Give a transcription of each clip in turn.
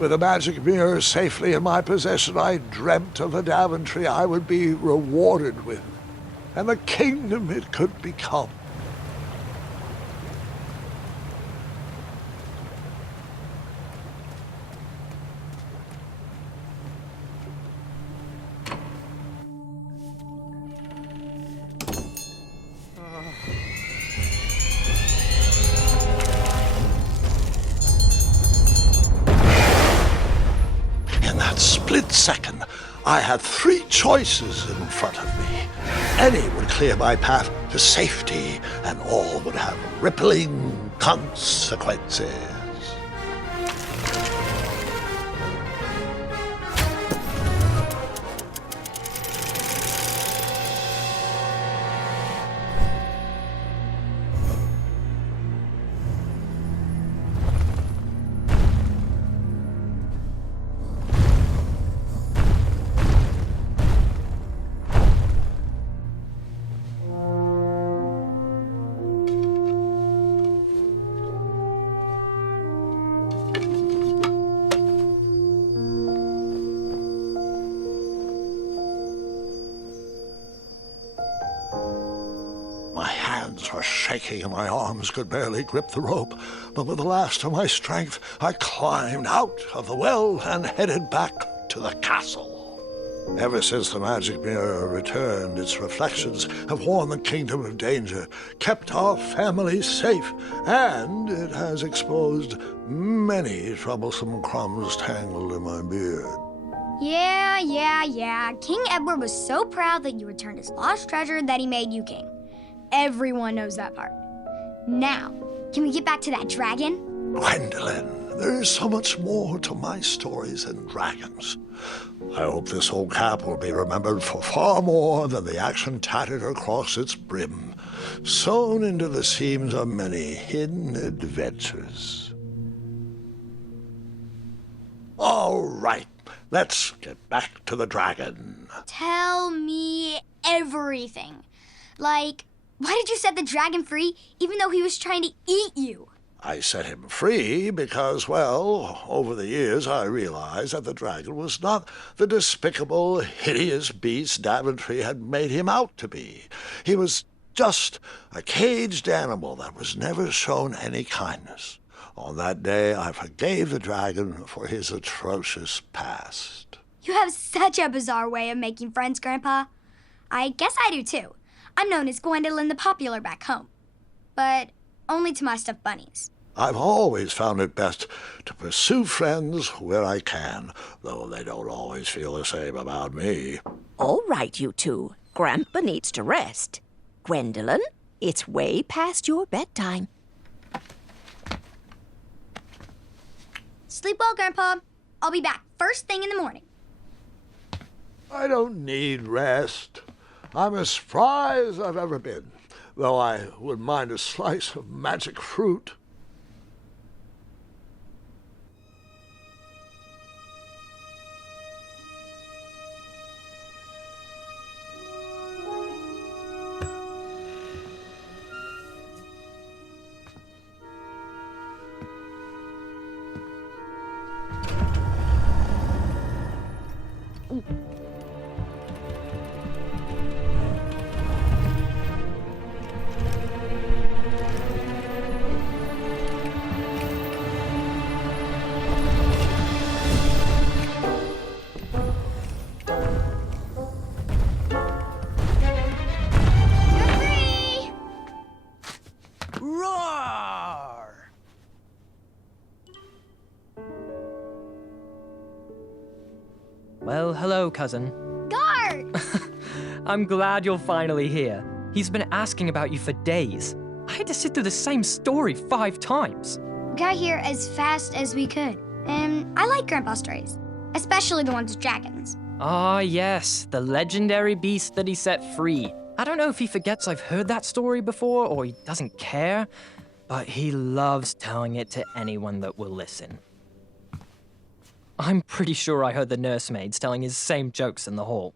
With the magic mirror safely in my possession, I dreamt of the Daventry I would be rewarded with, and the kingdom it could become. Split second, I had three choices in front of me. Any would clear my path to safety, and all would have rippling consequences. Were shaking and my arms could barely grip the rope, but with the last of my strength, I climbed out of the well and headed back to the castle. Ever since the magic mirror returned, its reflections have warned the kingdom of danger, kept our family safe, and it has exposed many troublesome crumbs tangled in my beard. Yeah. King Edward was so proud that you returned his lost treasure that he made you king. Everyone knows that part. Now, can we get back to that dragon? Gwendolen, there is so much more to my stories than dragons. I hope this old cap will be remembered for far more than the action tattered across its brim, sewn into the seams of many hidden adventures. All right, let's get back to the dragon. Tell me everything. Like, why did you set the dragon free even though he was trying to eat you? I set him free because, well, over the years I realized that the dragon was not the despicable, hideous beast Daventry had made him out to be. He was just a caged animal that was never shown any kindness. On that day, I forgave the dragon for his atrocious past. You have such a bizarre way of making friends, Grandpa. I guess I do, too. I'm known as Gwendolen the Popular back home, but only to my stuffed bunnies. I've always found it best to pursue friends where I can, though they don't always feel the same about me. All right, you two. Grandpa needs to rest. Gwendolen, it's way past your bedtime. Sleep well, Grandpa. I'll be back first thing in the morning. I don't need rest. I'm as spry as I've ever been, though I wouldn't mind a slice of magic fruit. Well, hello, cousin. Guard! I'm glad you're finally here. He's been asking about you for days. I had to sit through the same story 5 times. We got here as fast as we could, and I like Grandpa's stories, especially the ones with dragons. Ah, yes, the legendary beast that he set free. I don't know if he forgets I've heard that story before or he doesn't care, but he loves telling it to anyone that will listen. I'm pretty sure I heard the nursemaids telling his same jokes in the hall.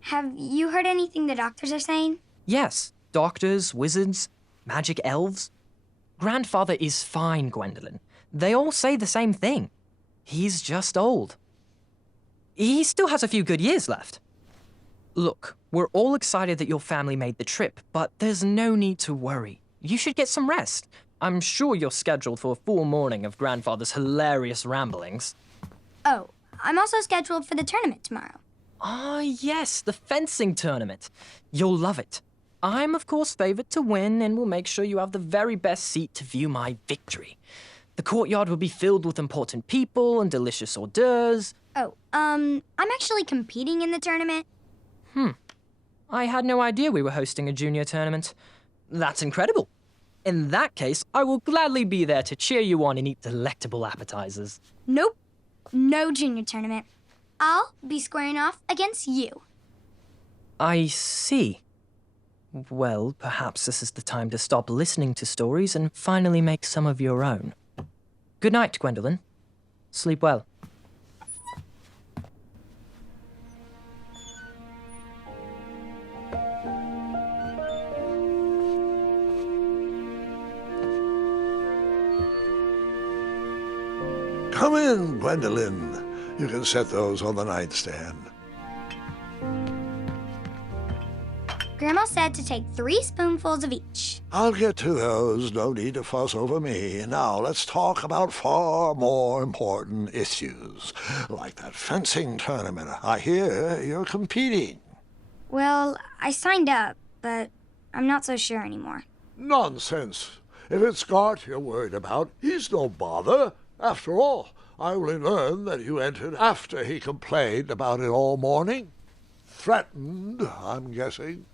Have you heard anything the doctors are saying? Yes, doctors, wizards, magic elves. Grandfather is fine, Gwendolen. They all say the same thing. He's just old. He still has a few good years left. Look, we're all excited that your family made the trip, but there's no need to worry. You should get some rest. I'm sure you're scheduled for a full morning of Grandfather's hilarious ramblings. Oh, I'm also scheduled for the tournament tomorrow. Ah, yes, the fencing tournament. You'll love it. I'm, of course, favored to win and will make sure you have the very best seat to view my victory. The courtyard will be filled with important people and delicious hors d'oeuvres. Oh, I'm actually competing in the tournament. I had no idea we were hosting a junior tournament. That's incredible. In that case, I will gladly be there to cheer you on and eat delectable appetizers. Nope, no junior tournament. I'll be squaring off against you. I see. Well, perhaps this is the time to stop listening to stories and finally make some of your own. Good night, Gwendolyn. Sleep well. Come in, Gwendolyn. You can set those on the nightstand. Grandma said to take 3 spoonfuls of each. I'll get to those. No need to fuss over me. Now let's talk about far more important issues, like that fencing tournament. I hear you're competing. Well, I signed up, but I'm not so sure anymore. Nonsense. If it's Gart you're worried about, he's no bother. After all, I only learned that you entered after he complained about it all morning. Threatened, I'm guessing.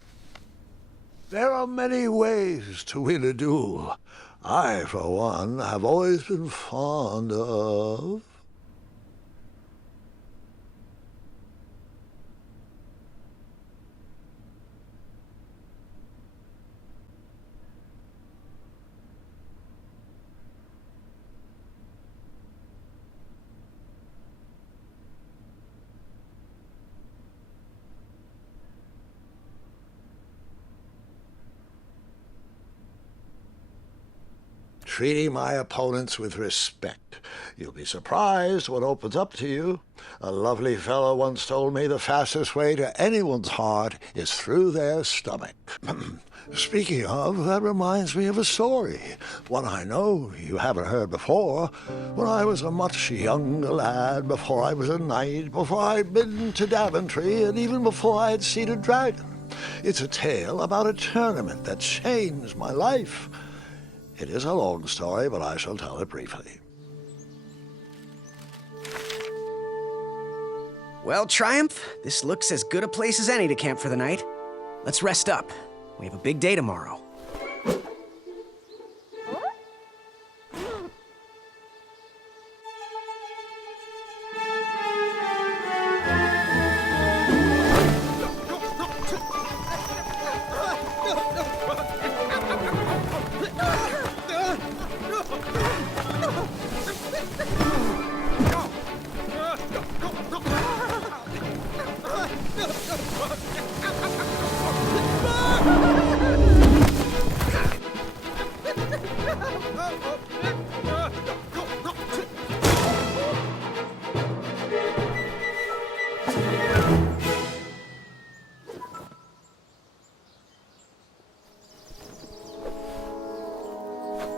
There are many ways to win a duel. I, for one, have always been fond of... treating my opponents with respect. You'll be surprised what opens up to you. A lovely fellow once told me the fastest way to anyone's heart is through their stomach. Speaking of, that reminds me of a story, one I know you haven't heard before. When I was a much younger lad, before I was a knight, before I'd been to Daventry, and even before I had seen a dragon. It's a tale about a tournament that changed my life. It is a long story, but I shall tell it briefly. Well, Triumph, this looks as good a place as any to camp for the night. Let's rest up. We have a big day tomorrow.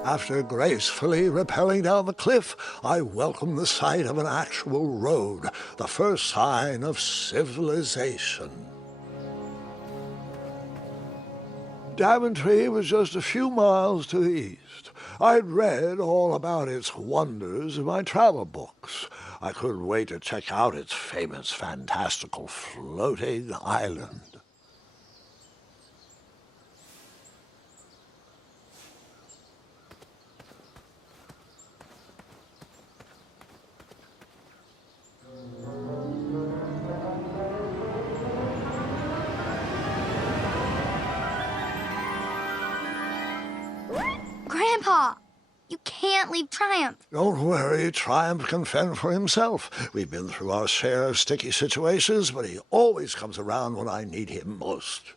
After gracefully rappelling down the cliff, I welcomed the sight of an actual road, the first sign of civilization. Daventry was just a few miles to the east. I'd read all about its wonders in my travel books. I couldn't wait to check out its famous, fantastical floating island. Grandpa, you can't leave Triumph. Don't worry, Triumph can fend for himself. We've been through our share of sticky situations, but he always comes around when I need him most.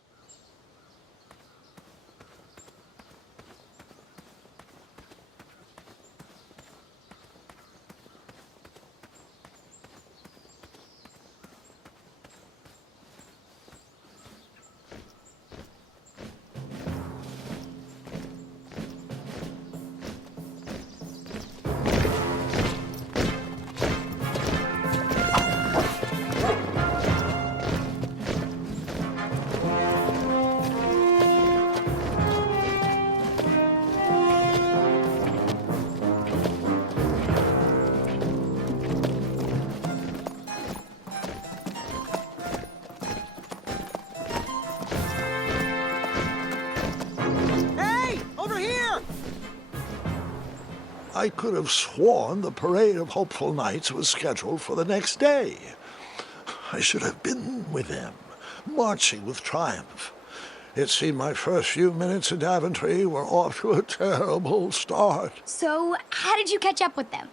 I could have sworn the parade of hopeful knights was scheduled for the next day. I should have been with them, marching with triumph. It seemed my first few minutes in Daventry were off to a terrible start. So, how did you catch up with them?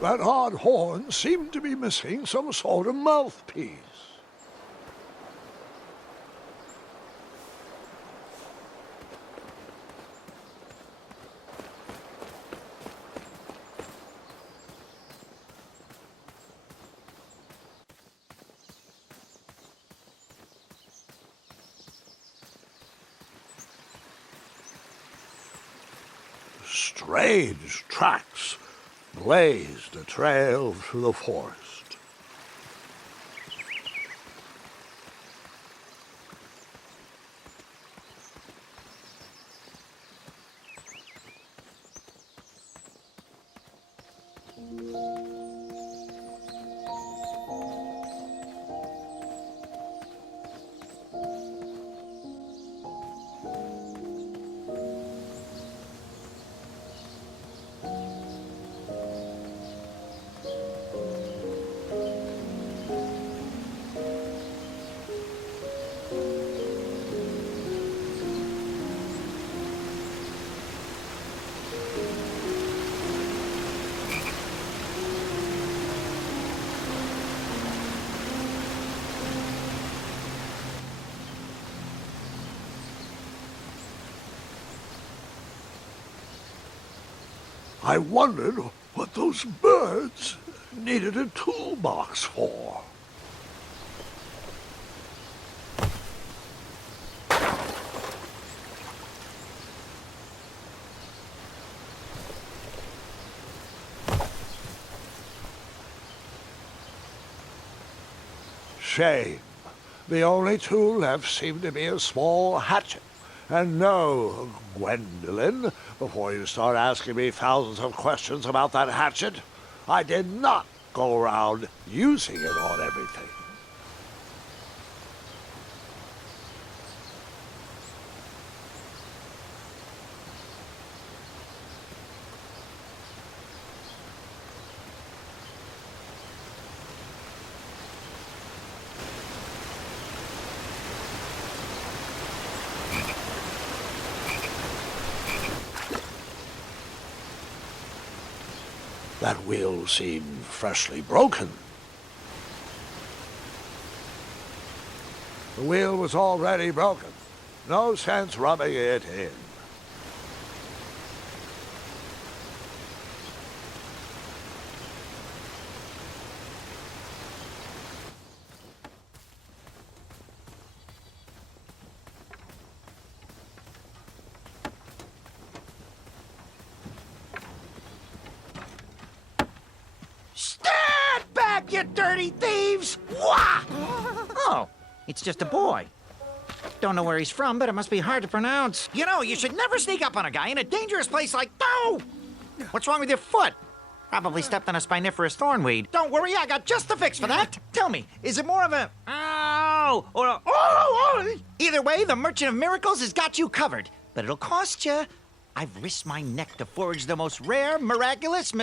That odd horn seemed to be missing some sort of mouthpiece. Strange tracks blazed a trail through the forest. I wondered what those birds needed a toolbox for. Shame. The only tool left seemed to be a small hatchet. And no, Gwendolyn, before you start asking me thousands of questions about that hatchet, I did not go around using it on everything. That wheel seemed freshly broken. The wheel was already broken. No sense rubbing it in. Stand back, you dirty thieves! Wah! Oh, it's just a boy. Don't know where he's from, but it must be hard to pronounce. You know, you should never sneak up on a guy in a dangerous place like... Oh! What's wrong with your foot? Probably stepped on a spiniferous thornweed. Don't worry, I got just the fix for that. Tell me, is it more of a... Ow! Or a... Oh! Either way, the Merchant of Miracles has got you covered. But it'll cost you. I've risked my neck to forge the most rare, miraculous,